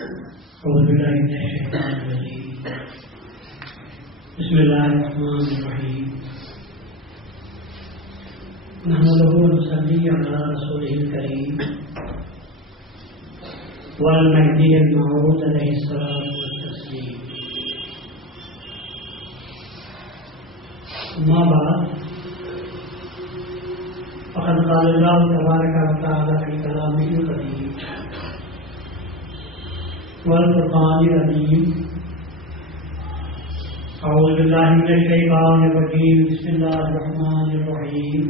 أعوذ بالله من الشيطان الرجيم. بسم الله الرحمن الرحيم. نحمده ونصلي على رسوله الكريم والمهدي الموعود عليه الصلاة والتسليم. أما بعد، فقد قال الله تبارك وتعالى في كلامه القديم والفرقان العظيم. أعوذ بالله من الشيطان الرجيم. بسم الله الرحمن الرحيم.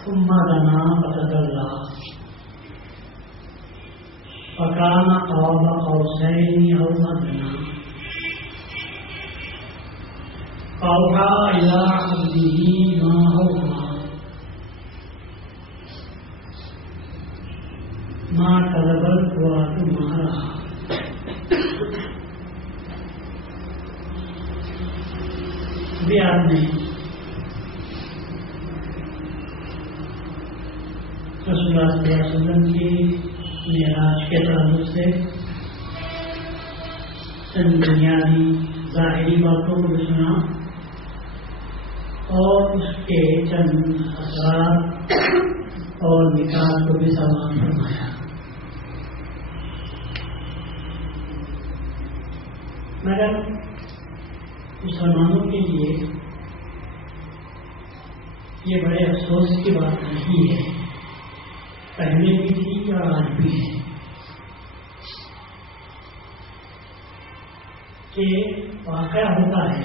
ثم دنا فتدلى فكان قاب قوسين أو أدنى فأوحى إلى عبده ما أوحى ما كذب الفؤاد ما رأى. بھی آپ نے رسول اللہ صلی اللہ علیہ وسلم کی معراج کے تعلق سے چند بنیادی ظاہری باتوں کو بھی سنا اور اس کے چند اثرات اور نکات کو بھی سماعت فرمایا. مگر مسلمانوں کے لیے یہ بڑے افسوس کی بات نہیں ہے، پہلے بھی تھی اور آج بھی ہے، کہ واقعہ ہوتا ہے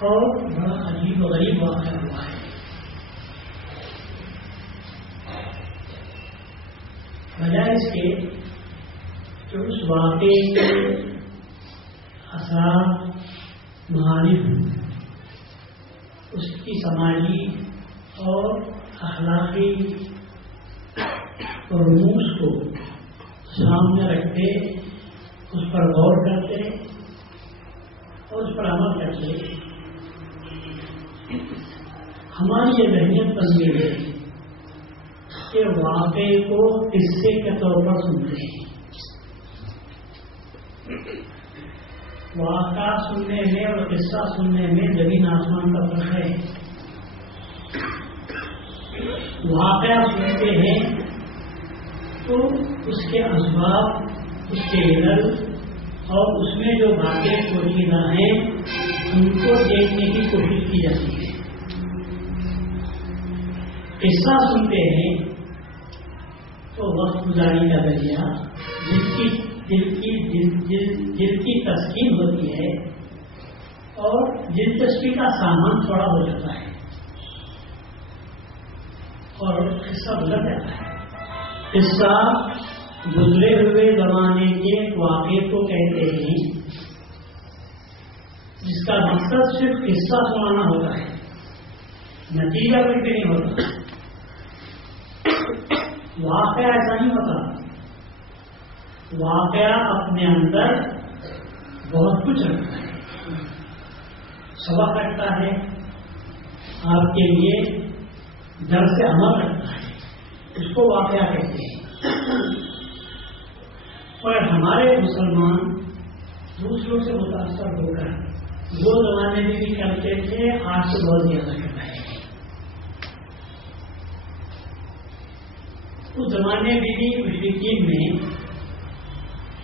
اور بڑا عجیب و غریب واقعہ ہوا ہے. وجہ اس کے کہ اس واقعے کے اثرات مخالف اس کی سماجی اور اخلاقی رموز کو سامنے رکھتے، اس پر غور کرتے اور اس پر عمل کرتے ہماری یہ ذہنیت بن گئی ہے کہ واقعے کو قصے کے طور پر سنتے ہیں. واقعہ سننے میں اور قصہ سننے میں زمین آسمان کا فرق ہے. واقعہ سنتے ہیں تو اس کے اسباب، اس کے علل اور اس میں جو باتیں پوشیدہ ہیں ان کو دیکھنے کی کوشش کی جاتی ہے. قصہ سنتے ہیں تو وقت گزاری کا ذریعہ دل کی تسکین ہوتی ہے اور دلچسپی کا سامان تھوڑا ہو جاتا ہے اور قصہ گزر جاتا ہے. قصہ گزرے ہوئے زمانے کے واقعے کو کہتے ہیں جس کا مقصد صرف قصہ سنانا ہوتا ہے، نتیجہ کچھ بھی نہیں ہوتا. واقعہ ایسا نہیں ہوتا. واقعہ اپنے اندر بہت کچھ رکھتا ہے، سبق رکھتا ہے، آپ کے لیے درس عمل رکھتا ہے، اس کو واقعہ کہتے ہیں. اور ہمارے مسلمان دوسروں سے متاثر ہو کر وہ زمانے میں بھی کرتے تھے، آج سے بہت زیادہ کرتا ہے. اس زمانے میں بھی مشرکین نے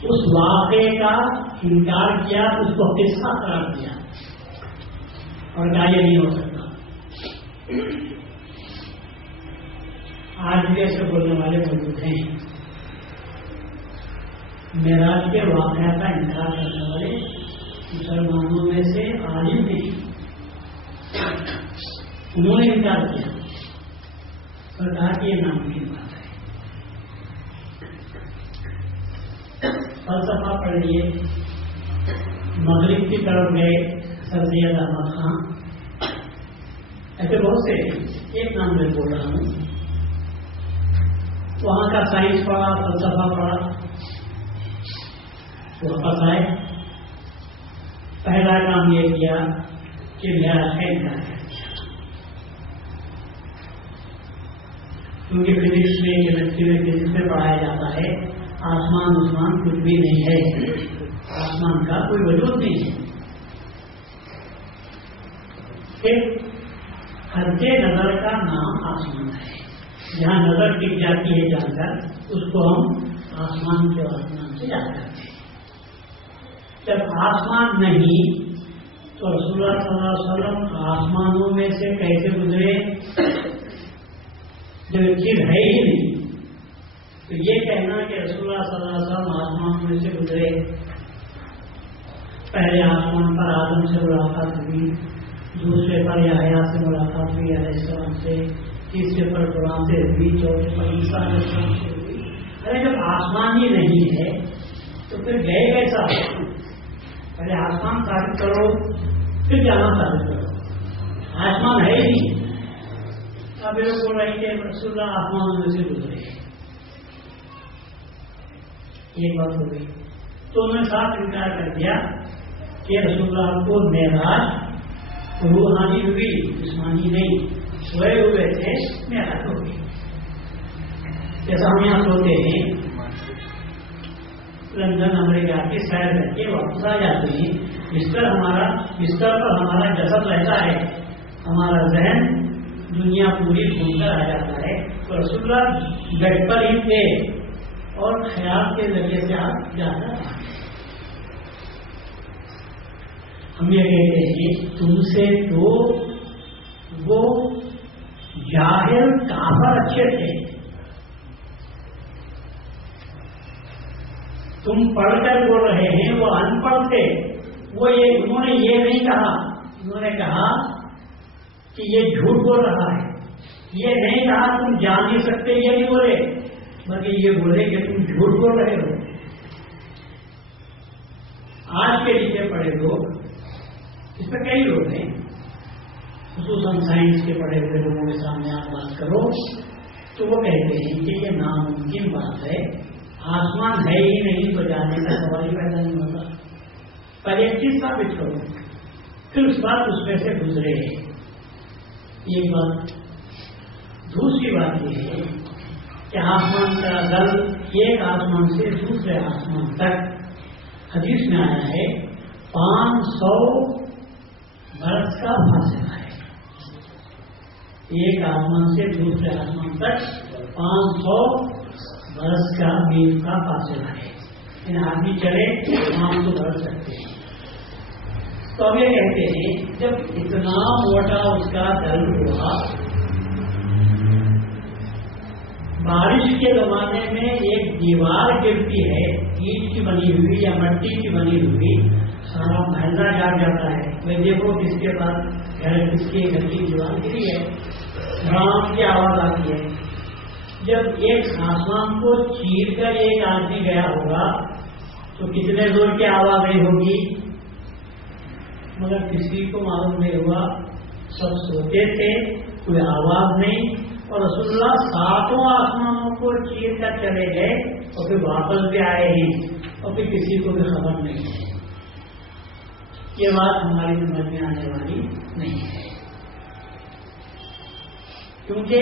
اس واقعے کا انکار کیا، اس کو قصہ قرار دیا اور کہا یہ نہیں ہو سکتا. آج بھی ایسے بولنے والے موجود ہیں. معراج کے واقعہ کا انکار کرنے والے مسلمانوں میں سے عالم نہیں، انہوں نے انکار کیا اور کہا کہ یہ ناممکن بات ہے. فلسفہ پڑھ لیے، مغرب کی طرف گئے سرسید احمد خان، ایسے بہت سے، ایک نام میں بول رہا ہوں. وہاں کا سائنس پڑھا، فلسفہ پڑھا، واپس آئے. پہلا کام یہ کیا کہ معراج کا انکار کر دیا. کیونکہ فزکس میں کیمسٹری میں فزکس میں پڑھایا جاتا ہے آسمان کچھ بھی نہیں ہے، آسمان کا کوئی وجود نہیں ہے. پھر حد نظر کا نام آسمان ہے. جہاں نظر ٹک جاتی ہے جان کر اس کو ہم آسمان کے نام سے یاد کرتے ہیں. جب آسمان نہیں تو رسول اللہ صلی اللہ علیہ وسلم آسمانوں میں سے کیسے گزرے؟ جب چیز ہے ہی نہیں تو یہ کہنا کہ رسول اللہ صلی اللہ علیہ وسلم آسمانوں میں سے گزرے. پہلے آسمان پر آدم سے ملاقات ہوئی، دوسرے پر یحییٰ سے ملاقات ہوئی علیہ السلام سے، تیسرے پر قرآن سے ہوئی، چوتھے پر عیسیٰ علیہ السلام سے ہوئی. ارے جب آسمان ہی نہیں ہے تو پھر گئے کیسا؟ پہلے آسمان ثابت کرو پھر جہاں ثابت کرو. آسمان ہے ہی نہیں. اب یہ بول رہے کہ رسول اللہ آسمانوں میں سے گزرے. یہ بات ہو گئی تو انہوں نے صاف انکار کر دیا کہ رسول اللہ کو معراج روحانی ہوئی، جسمانی نہیں. سوئے ہوئے تھے، معراج ہو گئی. جیسا ہم یہاں سوتے ہیں، لندن امریکہ کی سیر کر کے واپس آ جاتے ہیں، بستر پر ہمارا جسد رہتا ہے، ہمارا ذہن دنیا پوری گھوم کر آ جاتا ہے. تو رسول اللہ بیڈ پر ہی تھے اور خیال کے ذریعے سے آپ جانا. ہم یہ کہتے ہیں تم سے تو وہ جاہل کافر اچھے تھے. تم پڑھ کر بول رہے ہیں، وہ ان پڑھ تھے. انہوں نے یہ نہیں کہا، انہوں نے کہا کہ یہ جھوٹ بول رہا ہے. یہ نہیں کہا تم جان نہیں سکتے، یہ نہیں بولے، بلکہ یہ بولے کہ تم جھوٹ بول رہے ہو. آج کے لکھے پڑھے لوگ، اس میں کئی لوگ ہیں، خصوصاً سائنس کے پڑھے ہوئے لوگوں کے سامنے آپ بات کرو تو وہ کہتے ہیں کہ یہ ناممکن بات ہے، آسمان ہے ہی نہیں تو جانے کا سوال ہی پیدا نہیں ہوتا. پہلے ایک چیز ثابت کرو، پھر اس بات اس میں سے گزرے. یہ بات. دوسری بات یہ ہے کہ آسمان کا دل ایک آسمان سے دوسرے آسمان تک حدیث میں آیا ہے 500 برس کا فاصلہ ہے. ایک آسمان سے دوسرے آسمان تک 500 برس کا میل کا فاصلہ ہے. آدمی چلے 500 برس سکتے ہیں. تو اب یہ کہتے ہیں جب اتنا موٹا اس کا دل ہوا، بارش کے زمانے میں ایک دیوار گرتی ہے اینٹ کی بنی ہوئی یا مٹی کی بنی ہوئی، سارا محلہ جاگ جاتا ہے. میں دیکھو کس کے پاس گھر، کس کے گھر کی دیوار گری ہے، رام کی آواز آتی ہے. جب ایک آسمان کو چیر کر ایک آدمی گیا ہوگا تو کتنے زور کی آواز نہیں ہوگی، مگر کسی کو معلوم نہیں ہوا. سب سوتے تھے، کوئی آواز نہیں، اور رسول اللہ 7 آسمانوں کو چیر کر چلے گئے اور پھر واپس بھی آئے ہیں اور پھر کسی کو بھی خبر نہیں ہے. یہ بات ہماری سمجھ میں آنے والی نہیں ہے، کیونکہ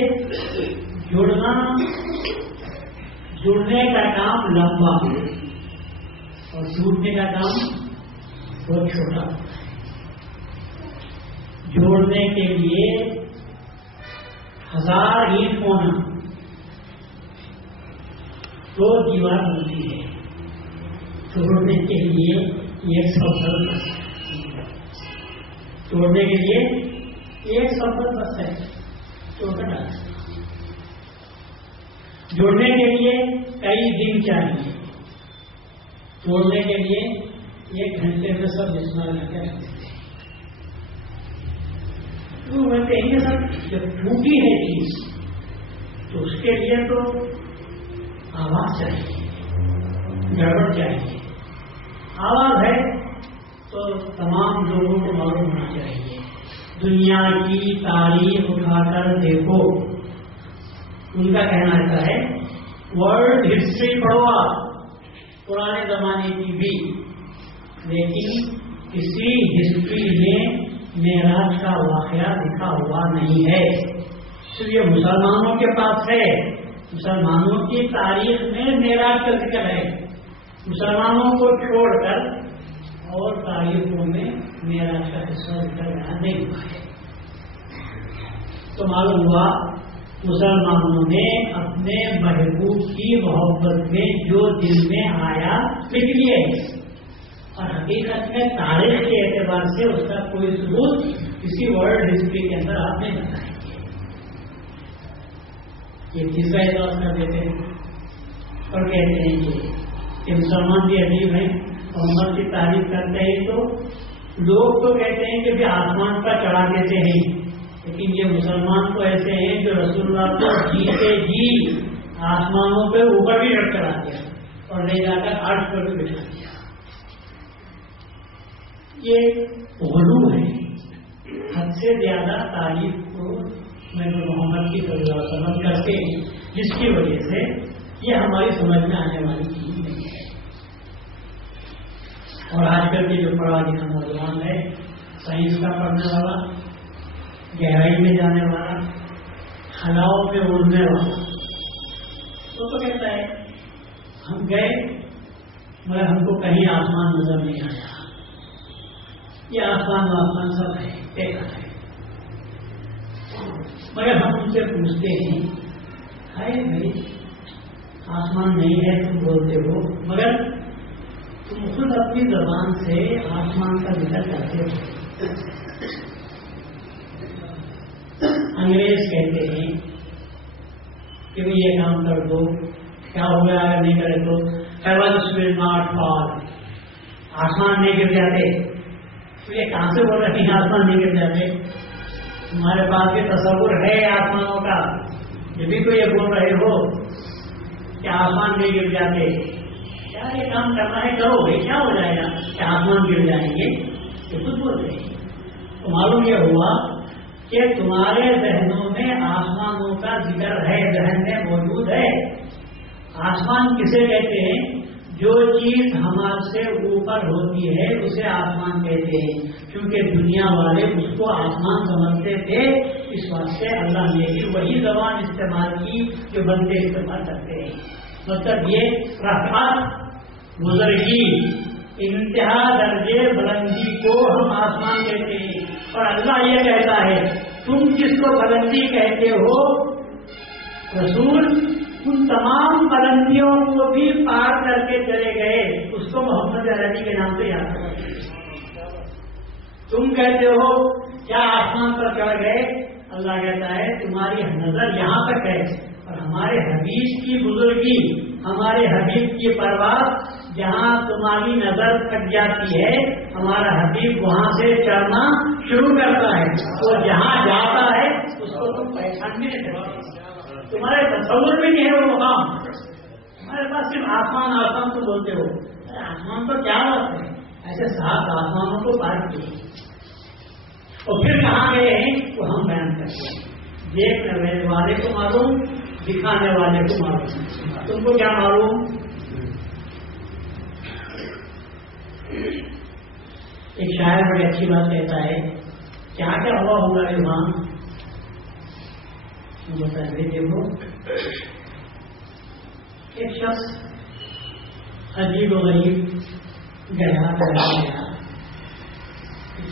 جڑنے کا کام لمبا ہے اور ٹوٹنے کا کام بہت چھوٹا. جوڑنے کے لیے 1000 اینٹ ہونا تو دیوار بنتی ہے. توڑنے کے لیے 100 بس، توڑنے کے لیے 100 بس ہے. جوڑنے کے لیے کئی دن چاہیے، توڑنے کے لیے 1 گھنٹے میں سب استعمال کر کے رکھ دیتے. تو میں کہیں گے سر جب ٹوٹی ہے چیز تو اس کے لیے تو آواز چاہیے، گڑبڑ چاہیے. آواز ہے تو تمام لوگوں کو معلوم ہونا چاہیے. دنیا کی تاریخ اٹھا کر دیکھو، ان کا کہنا ایسا ہے ورلڈ ہسٹری پڑھو آپ، پرانے زمانے کی بھی، لیکن کسی ہسٹری میں معراج کا واقعہ لکھا ہوا نہیں ہے. صرف یہ مسلمانوں کے پاس ہے. مسلمانوں کی تاریخ میں معراج کا ذکر ہے. مسلمانوں کو چھوڑ کر اور تاریخوں میں معراج کا حصہ ذکر نہیں ہوا ہے. تو معلوم ہوا مسلمانوں نے اپنے محبوب کی محبت میں جو دل میں آیا لکھ لیا ہے، اور حقیقت میں تاریخ کے اعتبار سے اس کا کوئی ثبوت کسی ورلڈ ہسٹری کے اندر آپ نہیں بتائیں گے. یہ تیسرا اعتراض کر دیتے ہیں اور کہتے ہیں کہ مسلمان بھی عجیب ہیں، محمد کی تعریف کرتے ہیں تو لوگ تو کہتے ہیں کہ بھی آسمان پر چڑھا دیتے ہیں، لیکن یہ مسلمان تو ایسے ہیں جو رسول اللہ کو جیتے جی آسمانوں پہ اوپر بھی رکھ کر آ دیا اور لے جا کر عرش پر بھی بٹھا دیا. یہ غلو ہے، حد سے زیادہ تعریف کو محمد کی صلی اللہ علیہ وسلم کرتے ہیں، جس کی وجہ سے یہ ہماری سمجھ میں آنے والی چیز نہیں ہے. اور آج کل کے جو پڑھا لکھا نوجوان ہے، سائنس کا پڑھنے والا، گہرائی میں جانے والا، خلاؤں پہ اڑنے والا، تو کہتا ہے ہم گئے مگر ہم کو کہیں آسمان نظر نہیں آیا. یہ آسمان سب ہے، دیکھا ہے. مگر ہم ان سے پوچھتے ہیں بھائی آسمان نہیں ہے تم بولتے ہو، مگر تم خود اپنی زبان سے آسمان کا ذکر کرتے ہو. انگریز کہتے ہیں کہ یہ کام کر دو، کیا ہو گیا اگر نہیں کرے تو heavens will not fall، آسمان نہیں گر جاتے. تو یہ کہاں سے بول رہے ہیں آسمان نہیں گر جاتے؟ تمہارے پاس یہ تصور ہے آسمانوں کا، جب بھی تو یہ بول رہے ہو کہ آسمان نہیں گر جاتے. کیا یہ کام کرنا ہے کرو بھائی، کیا ہو جائے گا کہ آسمان گر جائیں گے؟ یہ خود بول رہے ہیں. تو معلوم یہ ہوا کہ تمہارے ذہنوں میں آسمانوں کا ذکر ہے، ذہن میں موجود ہے. آسمان کسے کہتے ہیں؟ جو چیز ہمارے سے اوپر ہوتی ہے اسے آسمان کہتے ہیں. کیونکہ دنیا والے اس کو آسمان سمجھتے تھے، اس واسطے اللہ نے بھی وہی زبان استعمال کی جو بندے استعمال کرتے ہیں. مطلب یہ رفعت، بزرگی، انتہا درجے بلندی کو ہم آسمان کہتے ہیں. اور اللہ یہ کہتا ہے تم جس کو بلندی کہتے ہو رسول ان تمام بلندیوں کو بھی پار کر کے چلے گئے، اس کو محمد عربی کے نام سے یاد کرو. تم کہتے ہو کیا آسمان پر چڑھ گئے؟ اللہ کہتا ہے تمہاری نظر یہاں تک ہے، اور ہمارے حبیب کی بزرگی، ہمارے حبیب کی پرواز جہاں تمہاری نظر تک جاتی ہے، ہمارا حبیب وہاں سے چڑھنا شروع کرتا ہے. اور جہاں جاتا ہے اس کو تم پہچان بھی نہیں سکتے، تمہارے تصور بھی نہیں ہے وہ مقام. ہمارے پاس صرف آسمان آسمان تو بولتے ہو، آسمان تو کیا بات ہے؟ ایسے 7 آسمانوں کو پار کیے اور پھر کہاں گئے ہیں وہ ہم بیان کرتے ہیں. دیکھنے والے کو معلوم، دکھانے والے کو معلوم. تم کو کیا معلوم؟ ایک شاعر بڑی اچھی بات کہتا ہے، کیا کیا ہوا ہوگا وہاں. بتائیے دیکھو، ایک شخص عجیب و غریب گیا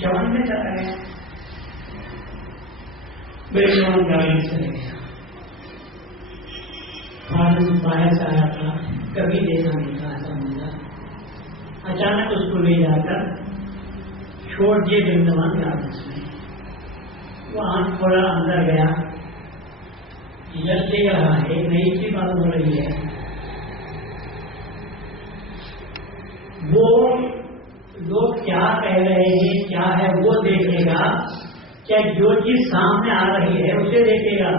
چون میں چلا گیا، بڑی جوان گاڑی چلے گیا. باہر سے آیا تھا، کبھی دیکھا نہیں تھا ایسا منظر. اچانک اس کو لے جا کر چھوڑ دیے بندوان گارڈنس میں. وہ آنکھ تھوڑا اندر گیا، دیکھ رہا ہے، نئی سی بات ہو رہی ہے. وہ لوگ کیا کہہ رہے ہیں کیا ہے وہ دیکھے گا، کیا جو چیز سامنے آ رہی ہے اسے دیکھے گا.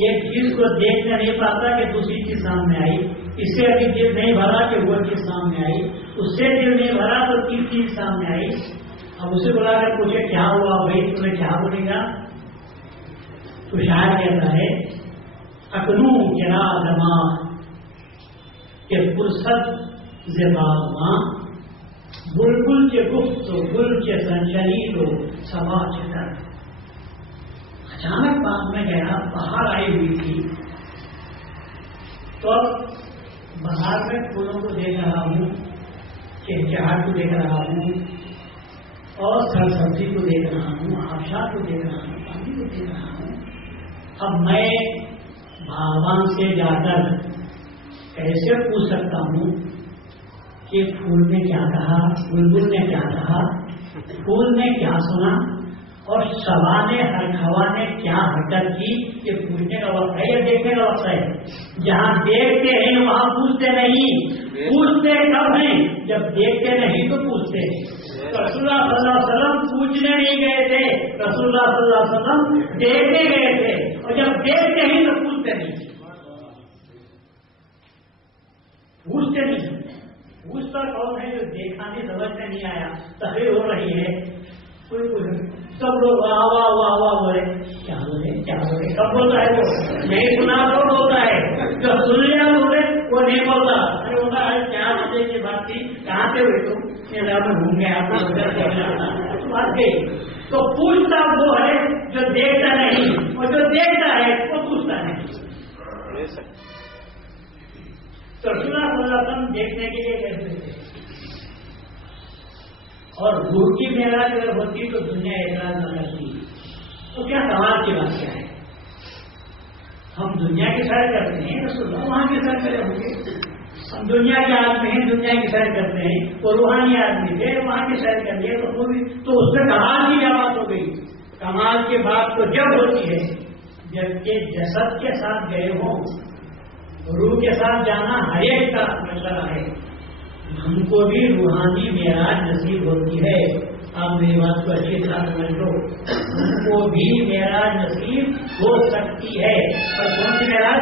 ایک چیز کو دیکھ نہیں پاتا کہ دوسری چیز سامنے آئی، اس سے ابھی دل نہیں بھرا کہ وہ چیز سامنے آئی، اس سے دل نہیں بھرا تو تیسری چیز سامنے آئی. اب اسے بلا کر پوچھے کیا ہوا بھائی، تمہیں کیا بولے گا؟ تو شاعر کہتا ہے اکنو کرا دماغ کہ فرصت زبان ماں بلبل کے گفت و گل کے سنچنی کو سوا چکر. اچانک بعد میں گیا، باہر آئی ہوئی تھی، تو باہر میں پھولوں کو دیکھ رہا ہوں، چہچہاٹ کو دیکھ رہا ہوں، اور سر سبزی کو دیکھ رہا ہوں، آبشار کو دیکھ رہا ہوں، پانی کو دیکھ رہا ہوں. اب میں باغبان سے جا کر کیسے پوچھ سکتا ہوں کہ پھول نے کیا کہا، بلبل نے کیا کہا، پھول نے کیا سنا، اور سوا نے ہر کھوا نے کیا حرکت کی؟ یہ پوچھنے کا وقت ہے یا دیکھنے کا وقت ہے؟ جہاں دیکھتے ہیں وہاں پوچھتے نہیں. پوچھتے کب ہیں؟ جب دیکھتے نہیں تو پوچھتے. رسول اللہ صلی اللہ علیہ وسلم پوچھنے نہیں گئے تھے، رسول اللہ صلی اللہ علیہ وسلم دیکھنے گئے تھے، اور جب دیکھتے ہیں تو پوچھتے نہیں. پوچھتے نہیں. پوچھتا کون ہے؟ جو دیکھا نہیں، سمجھ میں نہیں آیا، تقریر ہو رہی ہے، کوئی سب لوگ واہ واہ واہ واہ بولے، کیا بولے کیا بولے، کب بولتا ہے وہ نہیں سنا تو بولتا ہے، جو سن لیا بولے وہ نہیں بولتا. ارے ہوتا ہے کیا بجے کی بات تھی، کہاں سے ہوئی تم؟ گھوم گیا بات گئی. تو پوچھتا وہ ہے جو دیکھتا نہیں، اور جو دیکھتا ہے وہ پوچھتا نہیں. تو رسول اللہ صلی اللہ علیہ وسلم دیکھنے کے لیے کہتے تھے. اور روح کی معراج اگر ہوتی تو دنیا اعتراض نہ کرتی. تو کیا سوال کی بات کیا ہے؟ ہم دنیا کی سیر کرتے ہیں، رسول اللہ وہاں کی سیر کرے ہوں گے. ہم دنیا کے آدمی ہیں، دنیا کی سیر کرتے ہیں، وہ روحانی آدمی تھے، وہاں کی سیر کر لیے تو اس میں کمال کی کیا بات ہو گئی؟ کمال کی بات تو جب ہوتی ہے جبکہ جسد کے ساتھ گئے ہوں. روح کے ساتھ جانا ہر ایک کا مسئلہ ہے. ہم کو بھی روحانی معراج نصیب ہوتی ہے. آپ میری بات کو اچھی طرح سمجھ لو، ہم کو بھی معراج نصیب ہو سکتی ہے. اور کون سی معراج؟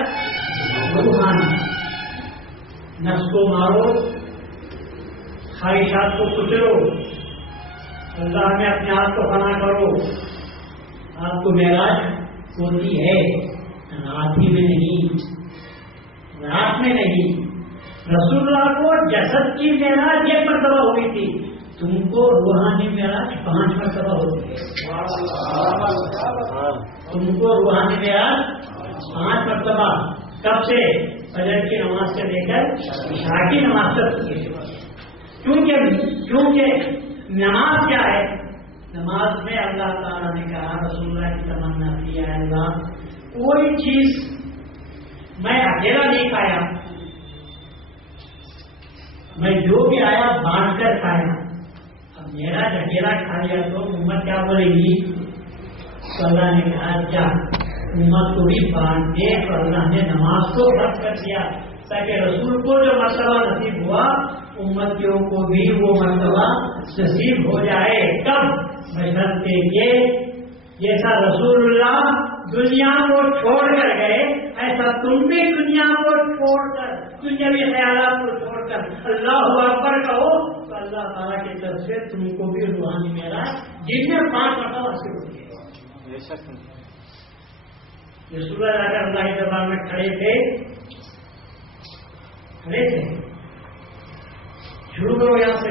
روحانی. نفس کو مارو، خواہشات کو کچلو، اللہ میں اپنے آپ کو فنا کرو. آپ کو معراج ہوتی ہے، رات ہی میں نہیں، رات میں نہیں. رسول اللہ کو جسد کی معراج 1 مرتبہ ہوئی تھی، تم کو روحانی معراج 5 مرتبہ ہوتی ہے. تم کو روحانی معراج 5 مرتبہ. کب سے؟ فجر کی نماز سے لے کر عشاء کی نماز تک. کیونکہ نماز کیا ہے؟ نماز میں اللہ تعالیٰ نے کہا، رسول اللہ کی تمنا کی، ہے اللہ کوئی چیز میں اکیلا نہیں کھایا، میں جو بھی آیا بانٹ کر کھایا. اب میرا اکیلا کھا لیا تو امت کیا بولے گی؟ تو اللہ نے کہا کیا امت کو بھی بانٹ دے. تو اللہ نے نماز کو رد کر دیا تاکہ رسول کو جو مرتبہ نصیب ہوا امتیوں کو بھی وہ مرتبہ نصیب ہو جائے. کب؟ بشرطے کے جیسا رسول اللہ دنیا کو چھوڑ کر گئے، ایسا تم بھی دنیا کو چھوڑ کر، دنیاوی خیالات کو چھوڑ کر اللہ اکبر کہو تو اللہ تعالیٰ کی طرف سے تم کو بھی روحانی معراج جن میں 5 مرتبہ حاصل ہوتی ہے. رسول اللہ اگر اللہ کے دربار میں کھڑے تھے، شروع کرو یہاں سے.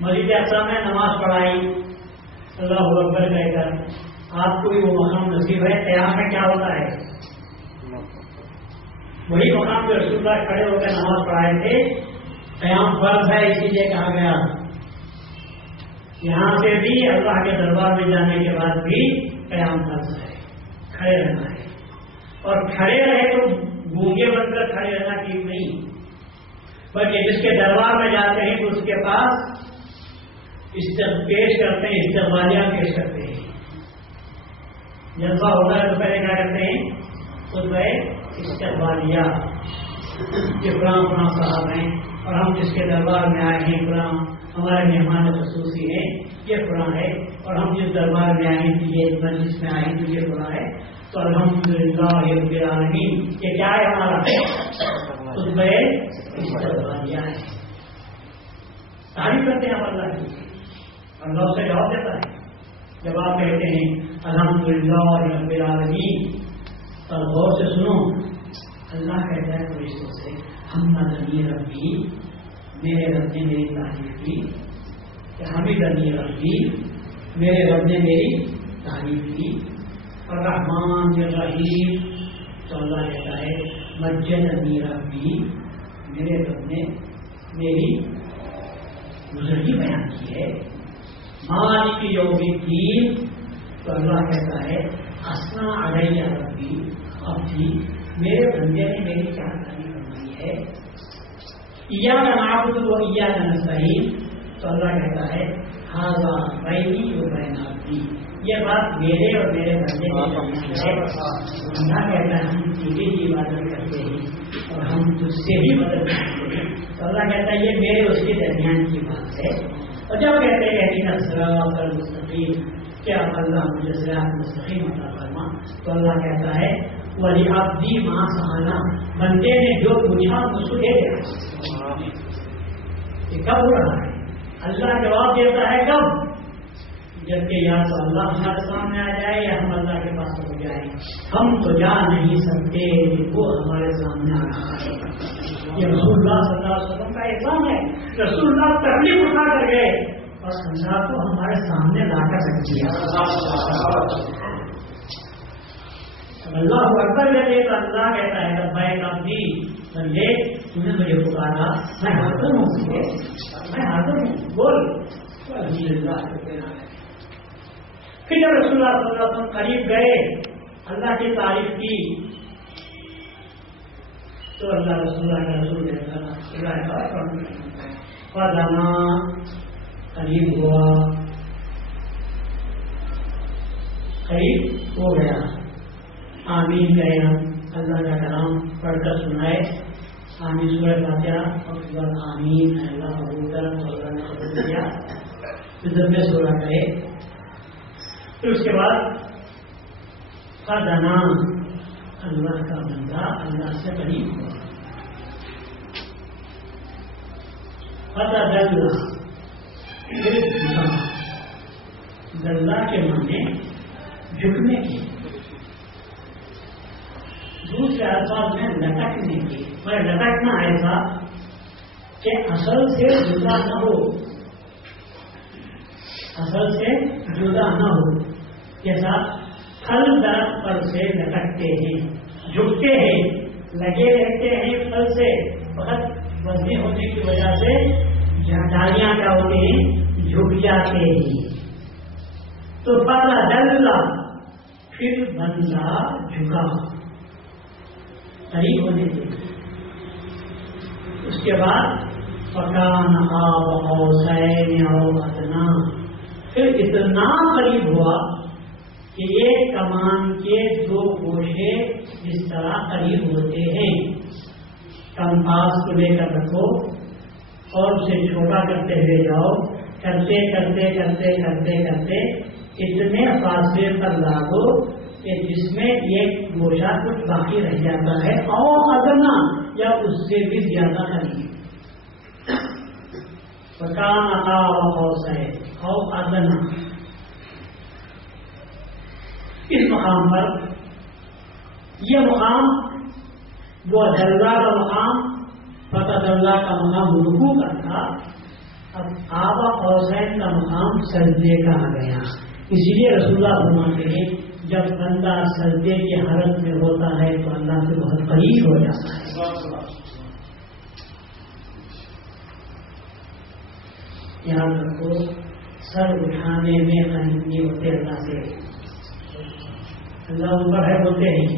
مسجد اقصی میں نماز پڑھائی، اللہ اکبر کہہ کر آپ کو بھی وہ مقام نصیب ہے. قیام میں کیا ہوتا ہے؟ وہی مقام جو رسول اللہ کھڑے ہو کر نماز پڑھائے تھے. قیام فرض ہے، اسی لیے کہا گیا. یہاں سے بھی اللہ کے دربار میں جانے کے بعد بھی قیام فرض ہے، کھڑے رہنا ہے. اور کھڑے رہے تو گونگے بن کر کھڑے رہنا ٹھیک نہیں، بلکہ جس کے دربار میں جاتے ہیں تو اس کے پاس پیش کرتے ہیں، استقبالیہ پیش کرتے ہیں. جذبہ ہوتا ہے تو پہلے کیا کرتے ہیں؟ خطبہ استقبالیہ. یہ فلاں صاحب ہیں اور ہم جس کے دربار میں آئے ہیں فلاں ہمارے مہمان خصوصی ہیں، یہ فلاں ہے، اور ہم جس دربار میں آئے ہیں یہ مجلس میں آئے تو یہ فلاں ہے. تو الحمدللہ رب العالمین یہ کیا ہے؟ ہمارا خطبہ استقبالیہ ہے. تعریف کرتے ہیں آپ اللہ کی، اللہ اس سے جواب دیتا ہے. جب آپ کہتے ہیں الحمدللہ رب العالمین، اور غور سے سنو، اللہ کہتا ہے فرشتوں سے حمدنی ربی، میرے رب نے میری تعریف کی. حمیدنی ربی، میرے رب نے میری تعریف کی. الرحمن الرحیم. تو اللہ کہتا ہے مجدنی ربی، میرے رب نے میری بزرگی بیان کی ہے. مالک یوم الدین، تو اللہ کہتا ہے اثنا علیہ ربی عبدی، میرے بندے نے میری کیا تعریف فرمائی ہے. ایاک نعبد و ایاک نستعین، تو اللہ کہتا ہے ھذا بینی و بین عبدی، یہ بات میرے اور میرے بندے کے درمیان ہے. اللہ کہتا ہے ہم تیری ہی عبادت کرتے ہیں اور ہم تجھ سے ہی مدد کرتے ہیں. تو اللہ کہتا ہے یہ میرے اس کے درمیان کی بات ہے. اور جب کہتے ہیں اہدنا الصراط المستقیم، کیا اللہ مجھے صراط مستقیم عطا فرما، تو اللہ کہتا ہے وَلِعَبْدِي مَا سَأَلَ، بندے نے جو پوچھا اس کو دے دیا. یہ کب ہو رہا ہے؟ اللہ جواب دیتا ہے کب؟ جبکہ یا تو اللہ ہمارے سامنے آ جائے یا ہم اللہ کے پاس ہو جائے. ہم تو جا نہیں سکتے، وہ ہمارے سامنے آ رہا ہے. یہ رسول اللہ صلی اللہ علیہ وسلم کا احسان ہے. رسول اللہ تکلیف اٹھا کر گئے اور اللہ کو ہمارے سامنے لا کر رکھ دیا. اللہ اکبر کہتے تو اللہ کہتا ہے لبیک عبدی، بندے تم نے مجھے پکارا، میں حاضر ہوں، میں حاضر ہوں، بول. الحمدللہ. پھر جب رسول اللہ صلی اللہ علیہ وسلم قریب گئے، اللہ کی تعریف کی، تو اللہ رسول فَدَنَا، قریب ہوا، قریب ہو گیا. آمین گئے ہم، اللہ کا کلام پڑھ کر سنائے. آمین سورہ فاتحہ اور اس کے بعد آمین اللہ قبول کر اللہ نے قبول کیا. پھر میں سورہ گئے، پھر اس کے بعد فَدَنَا، اللہ کا بندہ اللہ سے قریب ہوا. فَتَدَلَّا، پھر جھکا. دلّا کے معنی جھکنے کی. دوسرے الفاظ میں لٹکنے کی. پر لٹکنا ایسا کہ اصل سے جدا نہ ہو، اصل سے جدا نہ ہو. جیسا پھل درخت پر سے لٹکتے ہیں، جھکتے ہیں، لگے رہتے ہیں پھل سے، بہت وزنی ہونے کی وجہ سے ڈالیاں کیا ہوتے ہیں، جھک جاتے ہیں. تو فَتَدَلَّا، پھر بندہ جھکا قریب ہونے سے. اس کے بعد فَكَانَ قَابَ قَوْسَيْنِ أَوْ أَدْنَىٰ، پھر اتنا قریب ہوا کہ یہ کمان کے دو گوشے جس طرح قریب ہوتے ہیں. کمپاس کو لے کر رکھو اور اسے چھوٹا کرتے ہوئے جاؤ، کرتے کرتے کرتے کرتے کرتے اتنے فاصلے پر لاگو کہ جس میں ایک گوشہ کچھ باقی رہ جاتا ہے، اور ادنا یا اس سے بھی زیادہ قریب. فَكَانَ قَابَ قَوْسَيْنِ أَوْ أَدْنَىٰ. اس مقام پر یہ مقام وہ دلّا کا مقام، فتدلّا کا مقام رکوع کا تھا. اب قاب قوسین کا مقام سجدے کا آ گیا. اسی لیے رسول اللہ فرماتے ہیں جب بندہ سجدے کی حالت میں ہوتا ہے تو اللہ سے بہت قریب ہو جاتا ہے. یاد رکھو، سر اٹھانے میں قریب نہیں ہوتے اللہ سے. اللہ اوپر ہے بولتے ہیں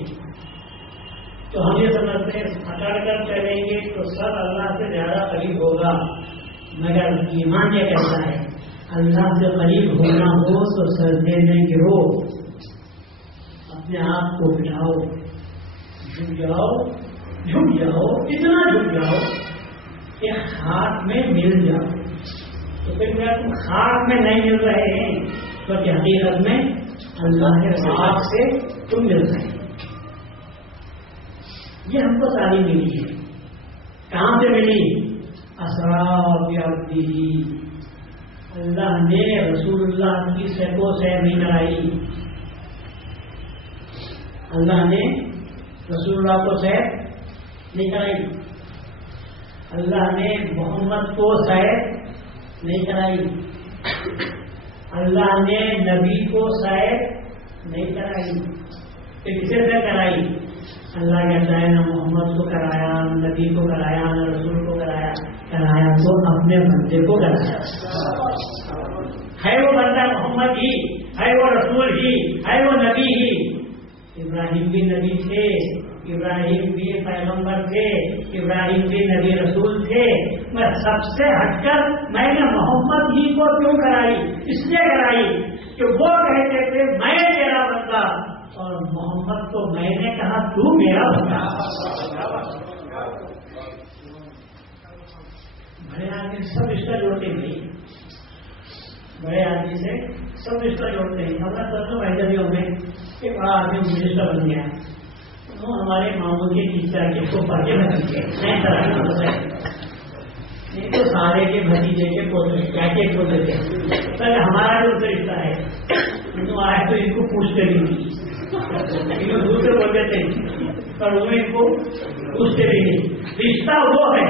تو ہم یہ سمجھتے ہیں اکڑ کر چلیں گے تو سر اللہ سے زیادہ قریب ہوگا، مگر ایمان یہ کہتا ہے اللہ سے قریب ہونا ہو تو سجدے میں گرو، اپنے آپ کو بٹھاؤ، جھک جاؤ، جھک جاؤ، اتنا جھک جاؤ کہ خاک میں مل جاؤ. تو پھر تم خاک میں نہیں مل رہے ہیں تو حقیقت میں اللہ کے خاک سے تم مل رہے ہیں. یہ ہم کو تعلیم ملی ہے. کہاں سے ملی؟ اسرا بعبدہ. اللہ نے رسول اللہ کی سیکوں سے نہیں کرائی. اللہ نے رسول اللہ کو سیر نہیں کرائی. اللہ نے محمد کو سیر نہیں کرائی. اللہ نے نبی کو سیر نہیں کرائی. کسی سے کرائی؟ اللہ کہتا ہے نہ محمد کو کرایا، نہ نبی کو کرایا، نہ رسول کو کرایا تو اپنے بندے کو کرایا. ہے وہ بندہ محمد ہی، ہے وہ رسول ہی، ہے وہ نبی ہی. ابراہیم بھی نبی تھے، ابراہیم بھی پیغمبر تھے، ابراہیم بھی نبی رسول تھے. میں سب سے ہٹ کر میں نے محمد ہی کو کیوں کرائی؟ اس لیے کرائی کہ وہ کہتے تھے میں تیرا بندہ، اور محمد کو میں نے کہا تو میرا بندہ. بڑے آدمی سب رشتہ جوڑتے ہیں، بڑے آدمی سے سب رشتہ جوڑتے ہیں. ہمارا سب بھائی میں ایک بڑا آدمی منسٹر بن گیا، وہ ہمارے ماموں کے ٹیچر کے کو پڑھے بھتیجے نہیں طرح نہیں تو سارے کے بھتیجے کے پوتے کیا کے پوتے تھے. سر ہمارا جو رشتہ ہے تو آئے تو ان کو پوچھتے نہیں، دوسرے بولتے تھے پر وہ ان کو پوچھتے بھی نہیں. رشتہ وہ ہے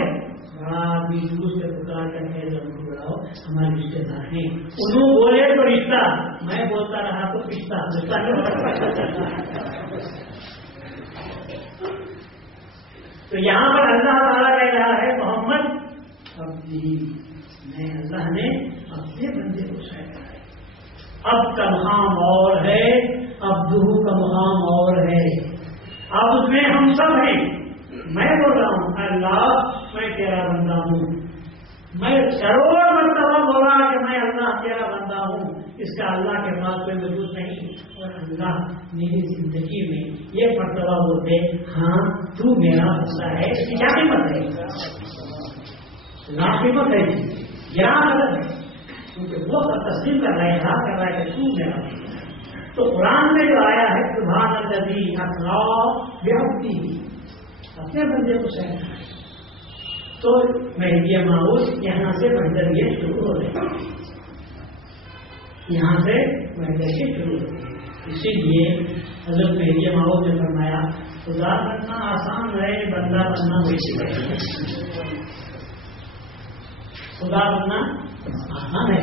دوسرے پکار کرتے بڑھاؤ ہمارے رشتے دار ہیں. انہوں بولے تو رشتہ، میں بولتا رہا تو رشتہ. تو یہاں پر اللہ تعالیٰ کہہ رہا ہے محمد میں اللہ نے اپنے بندے کو سیکھا ہے. اب کا مقام اور ہے، اب دہو کا مقام اور ہے. اب اس میں ہم سب ہیں. میں بول رہا ہوں اللہ میں تیرا بندہ ہوں. میں کروڑ مرتبہ بولا کہ میں اللہ تیرا بندہ ہوں. اس کا اللہ کے پاس کوئی وجود نہیں. اور اللہ میری زندگی میں یہ مرتبہ بولتے ہاں تو میرا بندہ ہے. اس کی کیا قیمت ہے؟ قیمت ہے گران الگ ہے، کیونکہ وہ تسلیم کر رہا ہے، اظہار کر رہا ہے کہ تو میرا بندہ ہے. تو قرآن میں جو آیا ہے سبحان الذی اسری بعبدہ، اپنے بندے کو سیکھا ہے. تو مہدی موعود یہاں سے بندر یہ شروع ہو رہے ہیں، یہاں سے بندر یہ شروع ہو رہے ہیں. اسی لیے حضرت مہدی موعود نے فرمایا خدا بننا آسان ہے، بندہ بننا مشکل ہے. خدا بننا آسان ہے،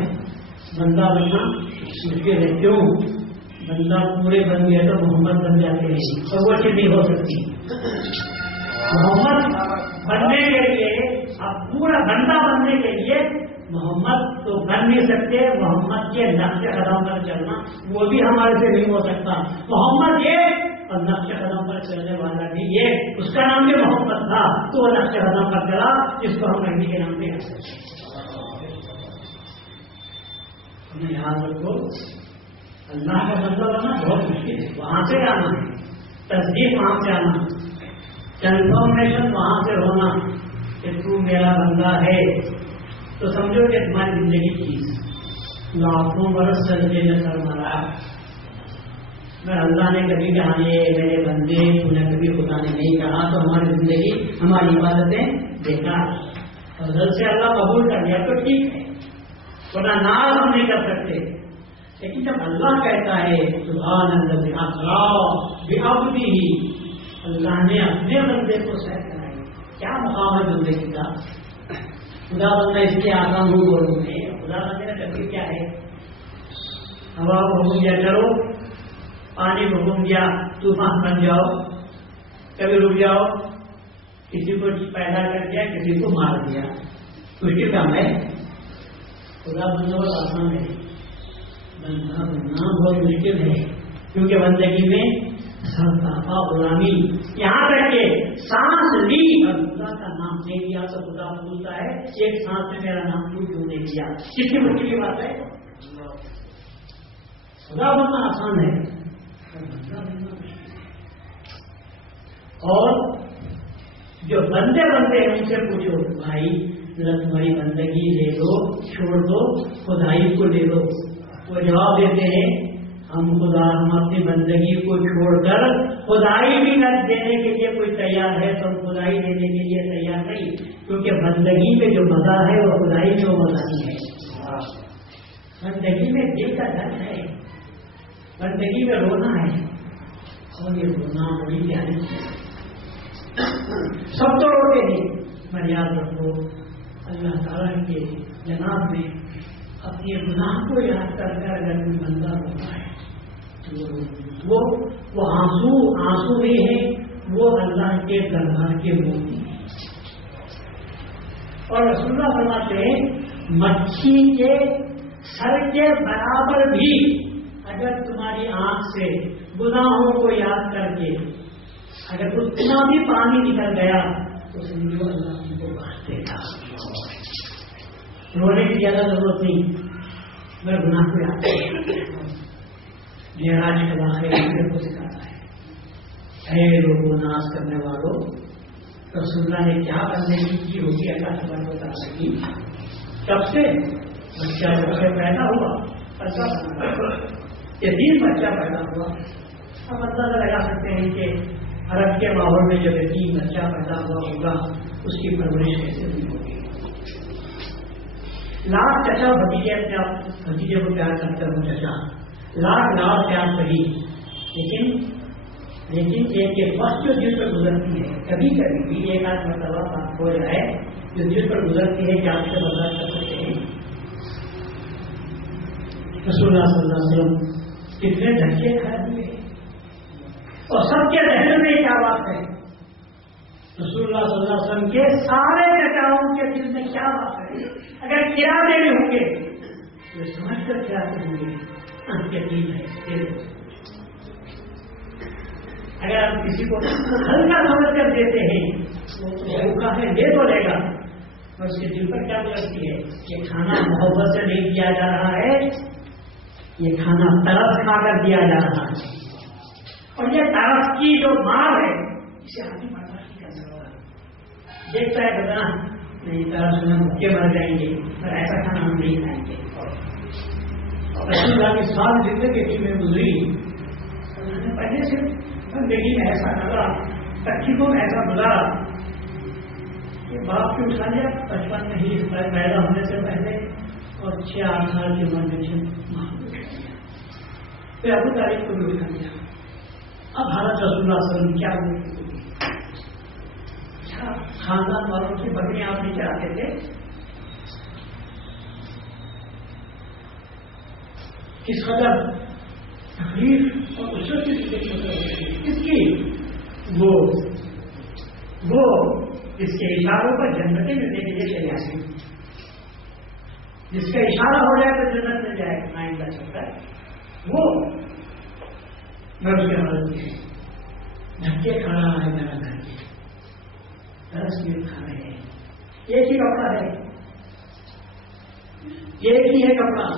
بندہ بننا مشکل ہے. کیوں؟ بندہ پورے بن گیا تو محمد بن جاتے ہیں، تو وہ چیز نہیں ہو سکتی. محمد بننے کے لیے، اب پورا بندہ بننے کے لیے محمد تو بن نہیں سکتے. محمد کے نقش قدم پر چلنا وہ بھی ہمارے سے نہیں ہو سکتا. محمد یہ اور نقش قدم پر چلنے والا بھی یہ، اس کا نام بھی محمد تھا تو وہ نقش قدم پر چلا جس کو ہم مہدی کے نام پہ کر سکتے. ہمیں یاد رکھو اللہ کا بندہ بننا بہت مشکل ہے. وہاں سے آنا ہے، تصدیق وہاں سے آنا، کنفرمیشن وہاں سے ہونا کہ تو میرا بندہ ہے. تو سمجھو کہ تمہاری زندگی کی لاکھوں برس سجدے میں سر مارا. میں اللہ نے کبھی کہا یہ میرے بندے، انہیں کبھی خدا نے نہیں کہا تو ہماری زندگی، ہماری عبادتیں بیکار. اور دل سے اللہ قبول کر لیا تو ٹھیک ہے، ورنہ ناز ہم نہیں کر سکتے. لیکن جب اللہ کہتا ہے سبحان الذی اسری بعبدہ، اللہ نے اپنے بندے کو سیکھا ہے. کیا مقام ہے زندگی کا؟ خدا بندہ اس لیے آسان ہوں بولوں گے. خدا بندے کا تقریر کیا ہے؟ ہوا کو حکم دیا چلو، پانی کو حکم دیا طوفان بن جاؤ، کبھی رک جاؤ. کسی کو پیدا کر دیا، کسی کو مار دیا. مشکل کام ہے. خدا بندہ بہت آسان ہے، بندہ بننا بہت مشکل ہے. کیونکہ بندگی میں سرتاپا غلامی، یہاں تک کہ سانس لی اور خدا کا نام نہیں لیا تو خدا بولتا ہے ایک سانس میں میرا نام کیوں نہیں لیا. کتنی مشکل کی بات ہے. خدا بننا آسان ہے، بندہ بننا مشکل ہے. اور جو بندے بنتے ہیں ان سے پوچھو بھائی تمہاری بندگی لے دو، چھوڑ دو، خدائی کو لے دو. وہ جواب دیتے ہیں ہم اپنی بندگی کو چھوڑ کر خدائی بھی نہ دینے کے لیے کوئی تیار ہے تو ہم خدائی دینے کے لیے تیار نہیں. کیونکہ بندگی میں جو مزہ ہے وہ خدائی میں وہ مزہ نہیں ہے. بندگی میں دل کا درد ہے، بندگی میں رونا ہے، اور یہ رونا بڑی پیاری سب تو روتے ہیں. پر یاد رکھو اللہ تعالیٰ کے جناب میں اپنے گناہ کو یاد کر کر اگر کوئی بندہ ہوتا ہے تو وہ آنسو بھی ہیں، وہ اللہ کے دربار کے موتی ہیں. اور رسول اللہ فرماتے ہیں مچھی کے سر کے برابر بھی اگر تمہاری آنکھ سے گناہوں کو یاد کر کے اگر اتنا بھی پانی نکل گیا تو سمجھو اللہ تم کو بخش دے گا. رونے کی زیادہ ضرورت نہیں، میں گناہ کو یاد کروں. معراج کا واقعہ کو سکھاتا ہے. اے لوگوں ناز کرنے والوں، رسول اللہ نے کیا بندگی کی ہوگی اللہ تبارک و تعالیٰ کی. کب سے بچہ جب سے پیدا ہوا یتیم بچہ پیدا ہوا. اب اندازہ لگا سکتے ہیں کہ عرب کے ماحول میں جب یتیم بچہ پیدا ہوا ہوگا اس کی پرورش کیسے ہوئی ہوگی. لاکھ چچا بھتیجے اپنے بھتیجے کو پیار کرتے ہوں، چچا لاکھ پیار صحیح، لیکن ایک وقت جو دل پر گزرتی ہے کبھی کبھی بھی ایک آدھ مرتبہ بات ہو جائے جو دل پر گزرتی ہے کہ آپ سے برداشت کر سکتے ہیں. رسول اللہ صلی اللہ علیہ وسلم کتنے دھکے کھائے ہوئے اور سب کے ذہن میں کیا بات ہے. رسول اللہ صلی اللہ علیہ وسلم کے سارے چچاؤں کے دل میں کیا بات ہے. اگر کیا دینے ہوں گے تو سمجھ کر کیا کریں گے یقین ہے. اگر آپ کسی کو ہلکا سمجھ کر دیتے ہیں وہ ہے دے تو لے گا، اور اس کے دل پر کیا گزرتی ہے. یہ کھانا محبت سے نہیں دیا جا رہا ہے، یہ کھانا ترس کھا کر دیا جا رہا ہے. اور یہ ترس کی جو مار ہے اسے آدمی برداشت نہیں کر سکتا. دیکھتا ہے بتا نہیں ترس میں بھوکے مر جائیں گے پر ایسا کھانا ہم نہیں کھائیں گے. رسول اللہ کی سال زندگی میں گزری، پہلے سے زندگی میں ایسا لگا، تکلیفوں میں ایسا گزارا کہ باپ کو اٹھا لیا بچپن میں ہی پیدا ہونے سے پہلے اور 6-8 سال کی عمر میں پھر ابو طالب کو بھی اٹھا لیا. اب حضرت رسول اللہ صلی اللہ علیہ وسلم کیا خاندان والوں کی بکریاں آپ نیچے آتے تھے. کس قدر تکلیف اور اس کی وہ اس کے اشاروں پر جنتیں ملنے کے لیے چلے آتے. جس کا اشارہ ہو جائے تو جنت مل جائے گا. آئندہ چلتا ہے وہ میں اس کے مدد کی دھکے کھا رہا ہے میرا گھر کے 10 منٹ کھا رہے ہیں. ایک ہی کپڑا ہے، ایک ہی ہے کپڑا،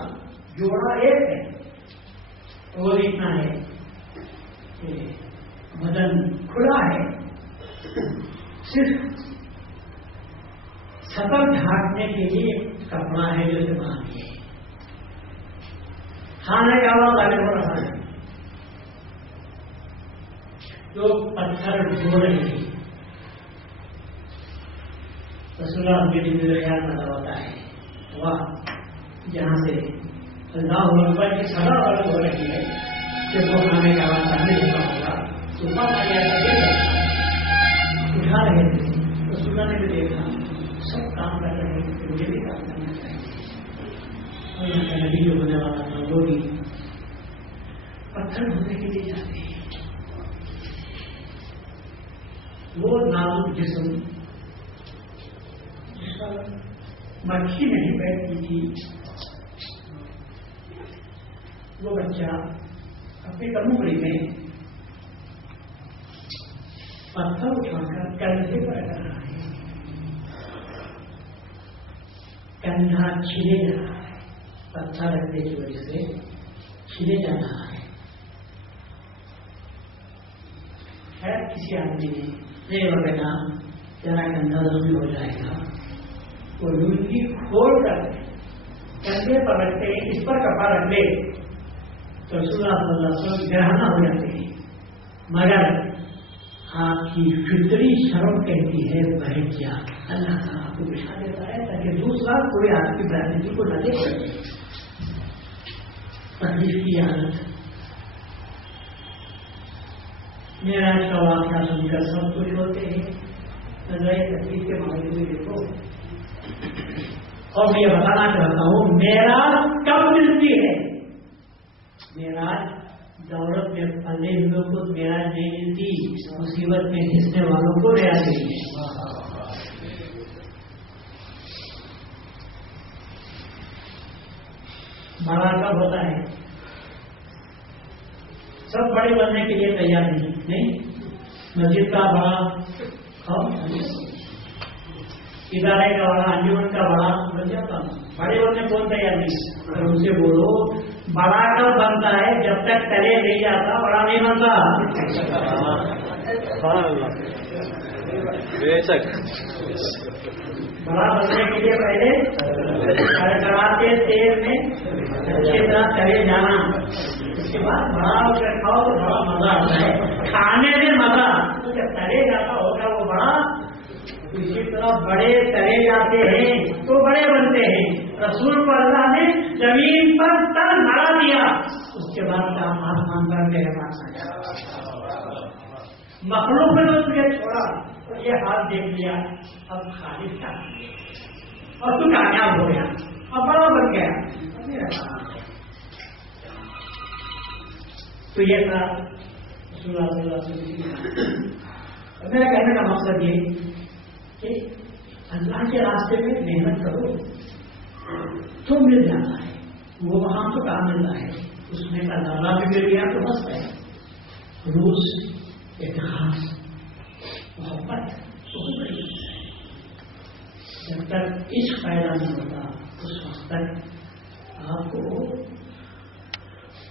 جوڑا ایک ہے. وہ اتنا ہے کہ بدن کھلا ہے، صرف سطر ڈھانکنے کے لیے کپڑا ہے جو سے باندھی ہے. کھانے کا آواز آگے ہو رہا ہے، جو پتھر ڈھو رہے ہیں. رسول اللہ کے دل میں خیال پیدا ہوتا ہے واہ جہاں سے اللہ اکبر کی سزا غلط ہو رہی ہے کہ وہ کھانے کا آواز آنے لگا ہوگا. صبح اٹھا رہے تھے رسول اللہ نے بھی دیکھا سب کام کر رہے تھے، مجھے بھی کام کرنا چاہیے. اور یہاں کا نبی جو ہونے والا تھا وہ بھی پتھر ڈھونے کے لیے جاتے ہیں. وہ نازک جسم جس پر مکھی نہیں بیٹھتی تھی، وہ بچہ اپنی کموری میں پتھر اٹھا کر کندھے پر رکھ رہا ہے. کندھا چھلے جا رہا ہے، پتھر رکھنے کی وجہ سے چھلے جا رہا ہے. خیر کسی آدمی نے بیٹا ذرا کندھا ضروری ہو جائے گا، وہ لنگی کھول کر کندھے پر رکھتے ہیں، اس پر کپڑا رکھ لے تو رسول اللہ صلی اللہ علیہ وسلم گرہنا ہو جاتے ہیں. مگر آپ کی فطری شرم کہتی ہے بیٹھ جا. اللہ تعالیٰ آپ کو بٹھا دیتا ہے تاکہ دوسرا کوئی آپ کی برادری کو نہ دیکھ سکے. تکلیف کی عادت. معراج کا واقعہ سن کر سب کچھ ہوتے ہیں. نظر تکلیف کے معاملے میں دیکھو. اور میں یہ بتانا چاہتا ہوں معراج کب ملتی ہے؟ معراج دولت میں پلے ہوئے کو معراج نہیں ملتی، مصیبت میں گھسنے والوں کو معراج ملتی ہے. بڑا کب ہوتا ہے؟ سب بڑے بننے کے لیے تیار نہیں. مسجد کا بڑا، ادارے کا بڑا، انجمن کا بڑا بن جاتا. بڑے بننے کون تیار نہیں؟ ان سے بولو بڑا کب بنتا ہے؟ جب تک تلے نہیں جاتا بڑا نہیں بنتا. بڑا بننے کے لیے پہلے کڑکڑاتے تیل میں اچھی طرح تلے جانا، اس کے بعد بڑا کھاؤ تو بڑا مزہ آتا ہے. کھانے میں مزہ جب تلے جاتا ہوگا وہ بڑا. اسی طرح بڑے تلے جاتے ہیں تو بڑے بنتے ہیں. رسول کو اللہ نے زمین پر تل بڑا دیا، اس کے بعد آسمان پر میرے پاس آیا. مخلوق نے تجھے چھوڑا، یہ حال دیکھ لیا، اب خالص کا اور تو کامیاب ہو گیا، اب بڑا بن گیا. تو یہ تھا رسول اللہ صلی اللہ علیہ وسلم. میرا کہنے کا مقصد یہ کہ اللہ کے راستے میں محنت کرو تو مل جاتا ہے. وہ وہاں تو کہاں ملتا ہے؟ اس میں کا دادا بھی مل گیا تو مست ہے. روس اتحاد محبت بہت بڑی ہے. جب تک عشق پیدا نہیں ہوتا اس وقت تک آپ کو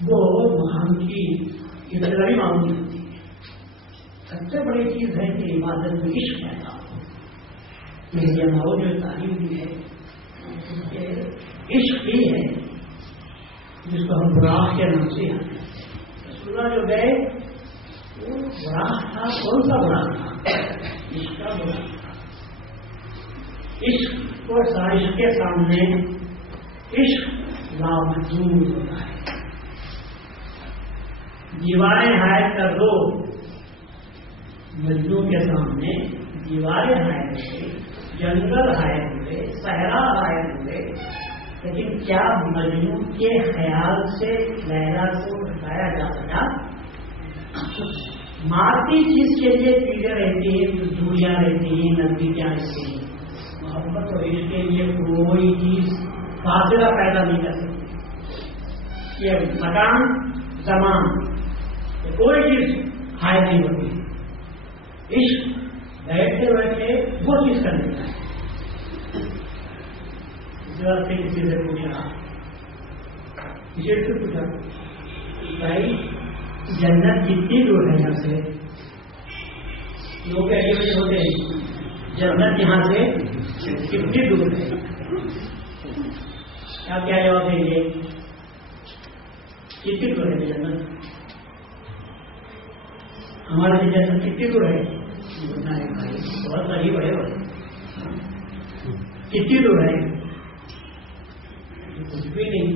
وہ وہاں کی ادھر معمولی ہوتی ہے. سب سے بڑی چیز ہے کہ عبادت میں عشق پیدا ہو. میری ماؤ جو تعلیم دی ہے عشق ہی ہے جس کو ہم براق کے نام سے آتے ہیں. رسول اللہ جو گئے وہ براق تھا. کون سا براق تھا؟ عشق کا براق تھا. عشق کو سازش کے سامنے عشق نامنظور ہوتا ہے. دیواریں حائل کر دو مجنوں کے سامنے، دیواریں حائل ہوئے، جنگل حائل ہوئے، صحرا حائل ہوئے، لیکن کیا مجنوں کے خیال سے لیلا کو ہٹایا جا سکا؟ مادی چیز کے لیے چیزیں رہتی ہیں، دھولیاں رہتی ہیں، نزدیکیاں رہتی ہیں. محبت اور عشق کے لیے کوئی چیز فاصلہ پیدا نہیں کر سکتی. یہ مکان زمان کوئی چیز حائل نہیں ہوتی. عشق بیٹھے بیٹھے وہ چیز کر دیتا ہے. سے کسی سے پوچھا، کسی سے پوچھا بھائی جنت کتنی دور ہے یہاں سے؟ لوگ ایسے ہوتے ہیں جنت یہاں سے کتنی دور ہے؟ آپ کیا جواب دیں گے؟ کتنی دور ہے جنت؟ ہمارے لیے جنت کتنی دور ہے؟ بہت قریب ہے. کتنی دور ہے؟ کچھ بھی نہیں.